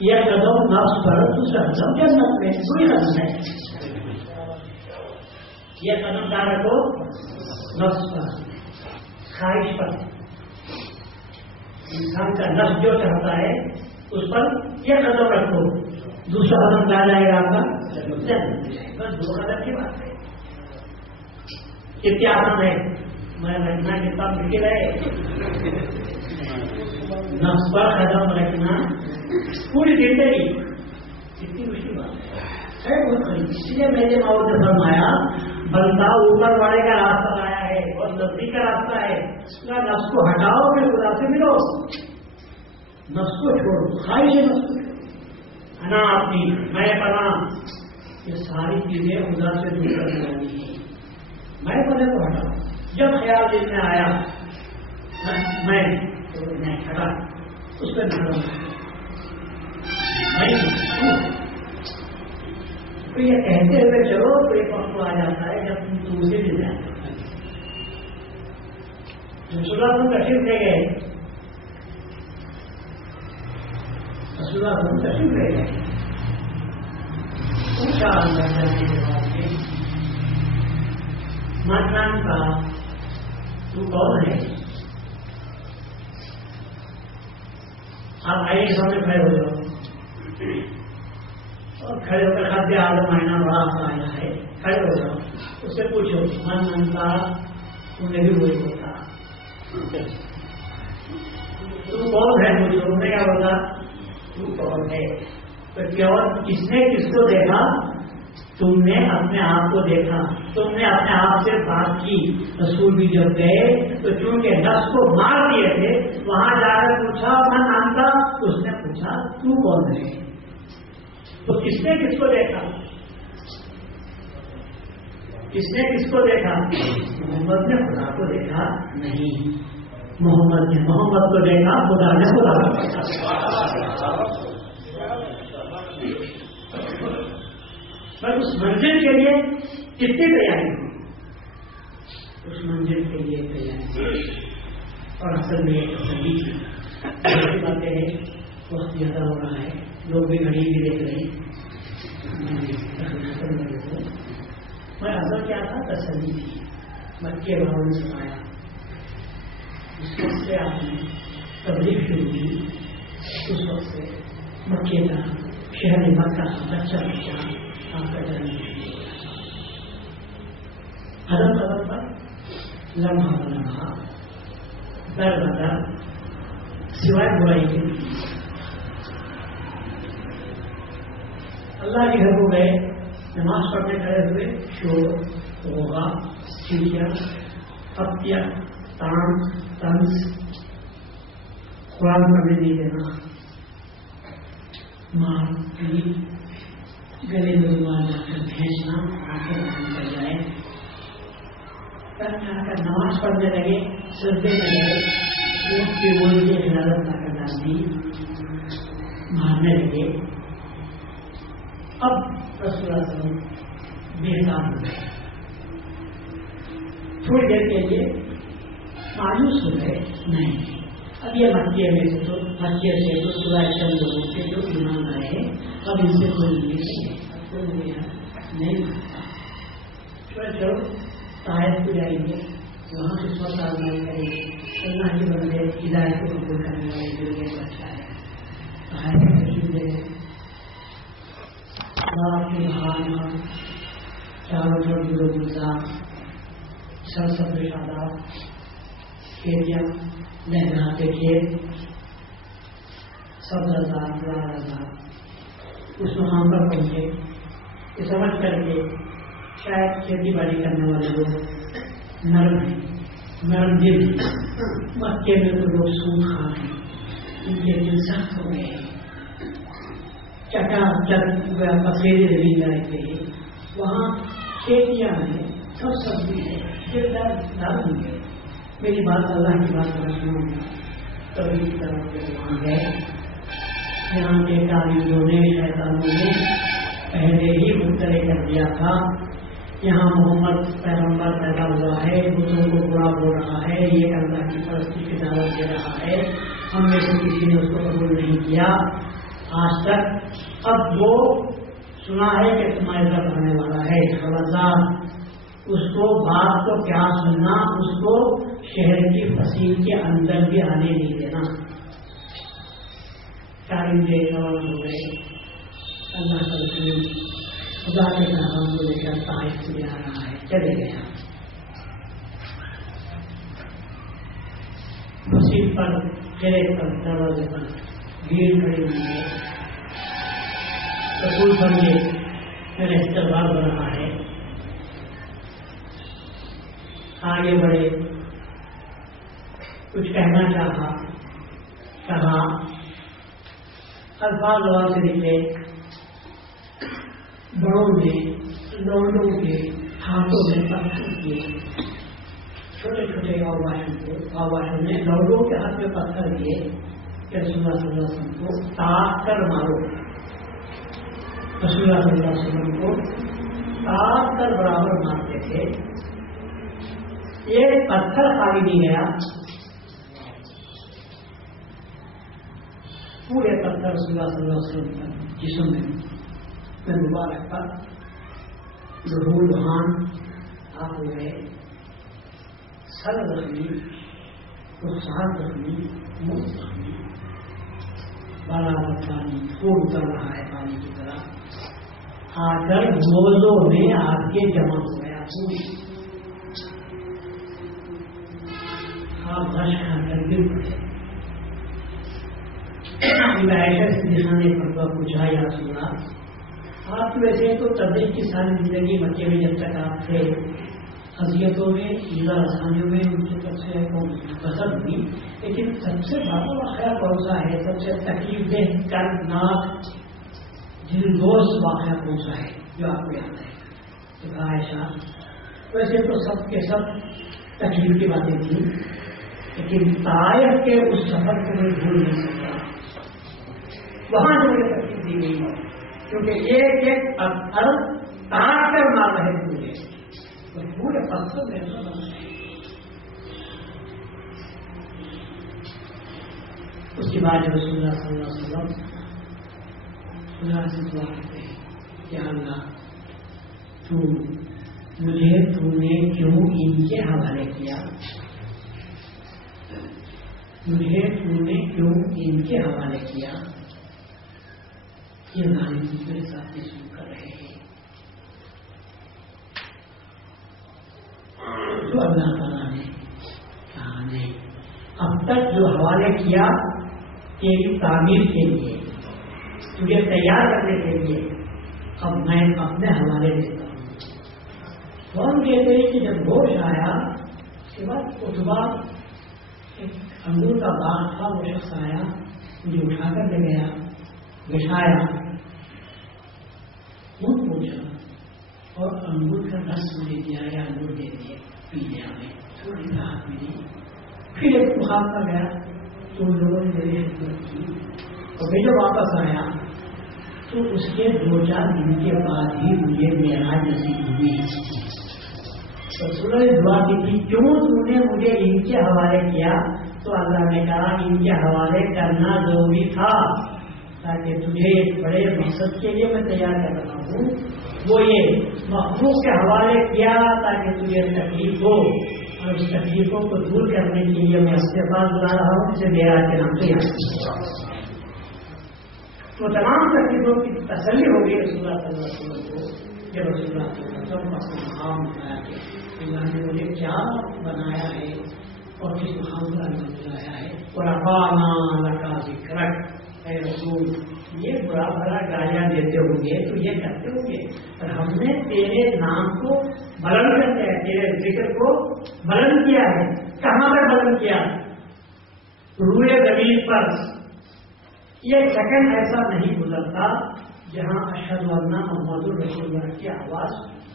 یہ قدم نفس پر دوسرا قدم جنت میں کوئی قدم ہے. یہ قدم کہاں رکھو؟ نفس پر، خواہش پر. انسان کا نفس جو چاہتا ہے اس پر یہ قدم رکھو. دوسرا قدم کہا جائے گا آپ کا جنت. بس 2 قدم کی بات ہے. کتنی آسان ہے. میں رکھنا کتنا مشکل ہے. نفس پر قدم رکھنا پوری زندگی کتنی مشکل بات ہے. اس لیے میں نے ماؤ نے فرمایا بندہ اوپر والے کا راستہ آیا ہے اور نزدیک کا راستہ ہے. نفس کو ہٹاؤ پھر خدا سے ملو. نفس کو چھوڑو، خواہش ہے نفس کو چھوڑو. انا اپنی میں پنا، یہ ساری چیزیں خدا سے دور کرنے والی ہیں. میں پنے کو ہٹاؤ. جب خیال دل میں آیا میں تو میں ہٹا اس پہ نہ تو یہ کہتے ہوئے چلو تو ایک وقت آ جاتا ہے جب تم سے مل جاتے. رسول اللہ تشریف لے گئے، رسول اللہ تشریف لے گئے. پوچھا اللہ جانے کے بعد ماتران کا تو کون ہے؟ آپ آئیے سامنے کھڑے ہو جاؤ. اور کھڑے ہو کر خد عالم آئینہ بڑا سا آئینہ ہے، کھڑے ہو جاؤ، اس سے پوچھو من منتا انہیں بھی وہی ہوتا تو کون ہے مجھے، انہوں نے کیا بولا تو کون ہے؟ تو کیا کس نے کس کو دیکھا؟ تم نے اپنے آپ کو دیکھا، تم نے اپنے آپ سے بات کی. رسول بھی جب گئے تو چونکہ نفس کو مار دیے تھے، وہاں جا کر پوچھا من انت، اس نے پوچھا تو کون ہے؟ تو کس نے کس کو دیکھا؟ کس نے کس کو دیکھا؟ محمد نے خدا کو دیکھا نہیں، محمد نے محمد کو دیکھا، خدا نے خدا کو دیکھا. پر اس منزل کے لیے کتنی تیاری ہوئی؟ اس منزل کے لیے تیاری، اور اصل میں ایک تسلی تھی. ایسی باتیں ہیں، وقت زیادہ ہو رہا ہے، لوگ بھی گھڑی بھی دیکھ رہے ہیں. میں اصل کیا تھا؟ تسلی تھی. مکے والوں نے سنایا، اس وقت سے آپ نے تبلیغ شروع کی، اس وقت سے مکے کا شہر مکہ بچہ بچہ آپ کا جانے قدم قدم پر لمحہ لمحہ در بدر سوائے برائی کے اللہ کے گھر کو گئے، نماز پڑھنے کھڑے ہوئے، شور غوغا چڑیا پتیاں تان طنز، قرآن پڑھنے نہیں دینا، مار پیٹ، گلے میں رومال لا کر بھینسنا، آنکھیں بند کر جائے، کر نماز پڑھنے لگے، سجدے میں گئے، اونٹ کی بولی کی حرارت لا کر ڈال دی، مارنے لگے. اب رسول اللہ صلی اللہ علیہ وسلم بےتاب ہو گئے، تھوڑی دیر کے لیے مایوس ہو گئے. نہیں، اب یہ مکے میں سے تو مکے سے تو سوائے چند لوگوں کے جو ایمان آئے، اب ان سے کوئی نہیں مانتا. چلو طائف کو جائیں گے، وہاں سے سوچ آزمائی کریں گے، اللہ کے بندے ہدایت کو قبول کرنے والے جو یہ اچھا ہے. طائف کو تشریف دے رات کے بہار، چاروں طرف گلو گلزار، سرسبز شاداب، کھیتیاں لہراتے کھیت، سب آزاد لال آزاد. اس مقام پر پہنچے کہ سمجھ کر کے شاید کھیتی باڑی کرنے والے لوگ نرم ہیں، نرم دل. مکے میں تو لوگ سود خان ہیں، ان کے دل سخت ہو گئے ہیں، چٹا چٹ پسیری زمین رہتے ہیں. وہاں کھیتیاں ہیں، سب سبزی ہے، دل نرم ہوں گے. میری بات اللہ کی بات سمجھنا ہوگا. کبھی کی طرف سے وہاں گئے، یہاں کے تعلیموں نے شیطانوں نے پہلے ہی مطلع کر دیا تھا، یہاں محمد پیغمبر پیدا ہوا ہے، بتوں کو برا بول رہا ہے، یہ اللہ کی پرستی کی دعوت دے رہا ہے. ہم میں سے کسی نے اس کو قبول نہیں کیا آج تک. اب وہ سنا ہے کہ تمہارے طرف آنے والا ہے، خبردار اس کو بات کو کیا سننا، اس کو شہر کی فصیل کے اندر بھی آنے نہیں دینا. ٹائم دے روانہ ہو گئے. اللہ کا رسول خدا کے پیغام کو لے کر طائف سے آ رہا ہے، چلے گیا. فصیل پر قلعے پر دروازے پر بھیڑ کھڑی ہوئی ہے. رسول سمجھے میرا استقبال ہو رہا ہے. آگے بڑھے، کچھ کہنا چاہا، کہا، الفاظ زبان سے نکلے. بڑوں نے لوڈوں کے ہاتھوں میں پتھر کیے، چھوٹے چھوٹے آواشوں نے لوڈوں کے ہاتھ میں پتھر دیے کہ رسول اللہ صلی اللہ علیہ وسلم کو تاک کر مارو. رسول اللہ صلی اللہ علیہ وسلم کو تاک کر برابر مارتے تھے. یہ پتھر خالی نہیں گیا، پورے پتھر رسول اللہ صلی اللہ علیہ وسلم کا جسم میں مبارک پر ظہور بہان آپ ہو گئے. سر زخمی، رخسار زخمی، منہ زخمی، بالا پانی پھول اتر رہا ہے پانی کی طرح. آ کر موزوں میں آپ کے جمع ہو گیا، آپ غش کھا کر گر پڑے۔ عائشہ صدیقہ نے فتویٰ پوچھا، یا رسول اللہ، آپ کی ویسے تو تبلیغ کی ساری زندگی مکے میں جب تک آپ تھے اذیتوں میں، ایزا رسانیوں میں ان کی طرف سے پسند ہوئی، لیکن سب سے بڑا واقعہ کون سا ہے، سب سے تکلیف دہ دردناک دلدوز واقعہ کون سا ہے جو آپ کو یاد ہے؟ تو کہا عائشہ ویسے تو سب کے سب تکلیف کی باتیں تھیں، لیکن طائف کے اس سفر کو میں بھول نہیں سکتا، وہاں جو مجھے تکلیف دی گئی ہے، کیونکہ ایک پتھر کاٹ کر مار رہے پورے پورے پتھر میں اس کے بعد رسول اللہ صلی اللہ علیہ وسلم اللہ سے دعا کرتے ہیں کہ اللہ تو نے کیوں ان کے حوالے کیا، مجھے تو نے کیوں ان کے حوالے کیا، یہ ظالم میرے ساتھ بھی سن کر رہے ہیں۔ تو اللہ تعالیٰ نے کہا نہیں، اب تک جو حوالے کیا تیری تعمیر کے لیے، تجھے تیار کرنے کے لیے، اب میں اپنے حوالے دیتا ہوں۔ تو ہم کہتے ہیں کہ جب ہوش آیا اس کے بعد اتبا ایک انگور کا باغ تھا، وہ شخص آیا مجھے اٹھا کر لے گیا، بچھایا، منہ پوچھا اور انگور کا رس مجھے دیا یا انگور دے دیے، پی لیا، میں تھوڑی راحت ملی۔ پھر ایک بخار کا گیا تو ان لوگوں نے میری خدمت کی، اور میں جب واپس آیا تو اس کے 2-4 دن کے بعد ہی مجھے معراج نصیب ہوئی۔ رسول نے دعا کی تھی کیوں تم نے مجھے ان کے حوالے کیا، تو اللہ نے کہا ان کے حوالے کرنا ضروری تھا تاکہ تجھے ایک بڑے مقصد کے لیے میں تیار کر رہا ہوں، وہ یہ مخلوق کے حوالے کیا تاکہ تجھے تکلیف ہو، اور اس تکلیفوں کو دور کرنے کے لیے میں اپنے پاس بلا رہا ہوں، اسے معراج کے نام سے یاد۔ تو تمام تکلیفوں کی تسلی ہو گئی رسول اللہ صلی اللہ علیہ وسلم کو، جب رسول اللہ صلی اللہ علیہ وسلم اپنا مقام بتایا کہ اللہ نے مجھے کیا بنایا ہے اور کس مقام پر اللہ بنایا ہے، اور رفعنا لک ذکرک، اے رسول یہ برا بھلا گالیاں دیتے ہوں گے تو یہ کرتے ہوں گے، پر ہم نے تیرے نام کو بلند کرتے ہیں، تیرے ذکر کو بلند کیا ہے۔ کہاں پر بلند کیا؟ روئے زمین پر۔ یہ سیکنڈ ایسا نہیں گزرتا جہاں اشہد ان محمد الرسول اللہ کی آواز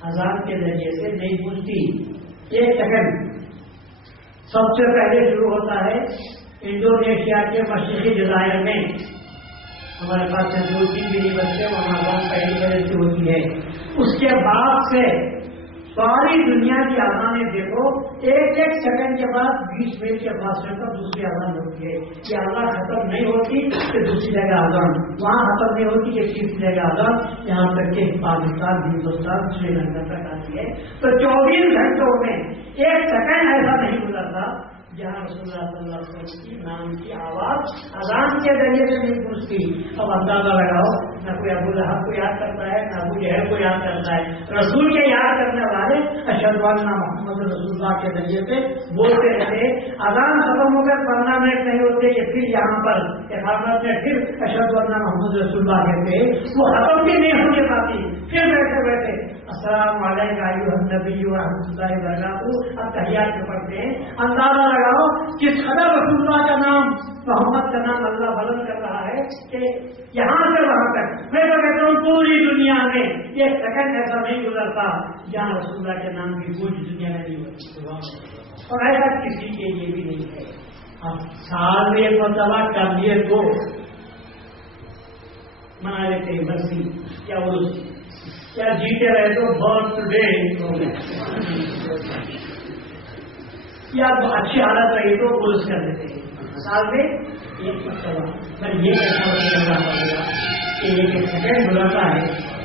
اذان کے ذریعے سے نہیں گونجتی۔ ایک سیکنڈ سب سے پہلے شروع ہوتا ہے انڈونیشیا کے مشرقی جزائر میں، ہمارے پاس 2-3 بھی نہیں بچتے، وہاں اذان پہلی بجے سے ہوتی ہے۔ اس کے بعد سے ساری دنیا کی اذانیں دیکھو، ایک سیکنڈ کے بعد 20 منٹ کے فاصلے پر دوسری اذان ہوتی ہے۔ یہ اذان ختم نہیں ہوتی کہ دوسری جگہ اذان، وہاں ختم نہیں ہوتی کہ تیسری جگہ اذان، یہاں تک کہ پاکستان، ہندوستان، سری لنکا تک آتی ہے۔ تو 24 گھنٹوں میں ایک سیکنڈ ایسا نہیں گزرتا جہاں رسول اللہ صلی اللہ علیہ وسلم کی نام کی آواز اذان کے ذریعے سے نہیں پوچھتی۔ اب اندازہ لگاؤ، نہ کوئی ابو لہب کو یاد کرتا ہے، نہ ابو جہل کو یاد کرتا ہے، رسول کے یاد کرنے والے اشہد ان محمد رسول اللہ کے ذریعے سے بولتے رہتے۔ اذان ختم ہو کر 15 منٹ نہیں ہوتے کہ پھر یہاں پر اقامت میں پھر اشہد ان محمد رسول اللہ کہتے، وہ ختم بھی نہیں ہونے پاتی، پھر بیٹھے بیٹھے السلام علیکم ایھا النبی ورحمۃ اللہ وبرکاتہ، اب تحیات میں پڑھتے ہیں۔ اندازہ لگاؤ کس قدر رسول اللہ کا نام، محمد کا نام اللہ بلند کر رہا ہے کہ یہاں سے وہاں تک۔ میں تو کہتا ہوں پوری دنیا میں ایک سیکنڈ ایسا نہیں گزرتا جہاں رسول اللہ کے نام کی گونج دنیا میں نہیں ہوتی، اور ایسا کسی کے لیے بھی نہیں ہے۔ اب سال میں ایک مرتبہ کر لیے تو منا لیتے ہیں برسی یا عرس، کیا جیتے رہے تو برتھ ڈے یا اچھی حالت رہی تو عرس کر دیتے ہیں سال میں ایک مرتبہ۔ پر یہ ایسا ہوتا کہ ایک سیکنڈ گزرتا ہے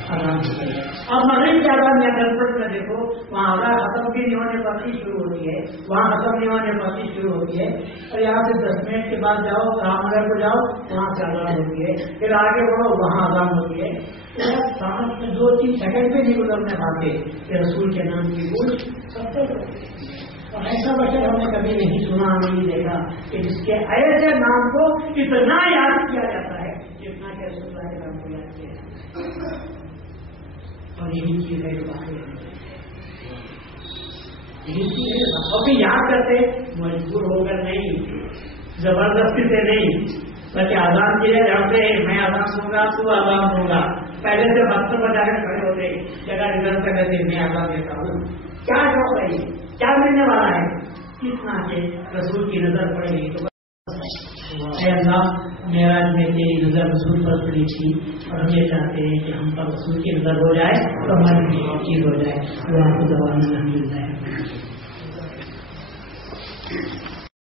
آرام ہو گیا۔ اور مغرب کے اذان یا گلپٹ میں دیکھو وہاں اذان ختم بھی نہیں ہونے پر ہی شروع ہوتی ہے, وہاں ختم نہیں ہونے پر ہی شروع ہوتی ہے, اور یہاں سے 10 منٹ کے بعد جاؤ رام نگر کو جاؤ وہاں سے اذان ہوتی ہے, پھر آگے بڑھو وہاں اذان ہوتی ہے. سانس میں 2-3 سیکنڈ پہ نہیں گزرنے پاتے کہ رسول کے نام کی گونج سب سے اور ایسا بشر ہم نے کبھی نہیں سنا, نہیں دیکھا کہ جس کے ایسے نام کو اتنا یاد کیا جاتا ہے جتنا کہ رسول اللہ کے نام کو یاد کیا جاتا ہے. اور یہی چیز ہے جو باقی اور بھی یاد کرتے مجبور ہو کر نہیں, زبردستی سے نہیں, بلکہ آزاد کی ہے جاتے میں آزاد ہوں گا تو آزاد ہوں گا. پہلے سے وقت بجا کے کھڑے ہوتے جگہ ریزرو کر لیتے میں آزاد دیتا ہوں. کیا شوق ہے, کیا ملنے والا ہے, کتنا کہ رسول کی نظر پڑے گی تو اے اللہ میرا میں تیری نظر رسول پر پڑی تھی اور ہم یہ چاہتے ہیں کہ ہم پر رسول کی نظر ہو جائے تو ہماری چیز ہو جائے. وہ آپ کو دبانا نہیں ملتا ہے.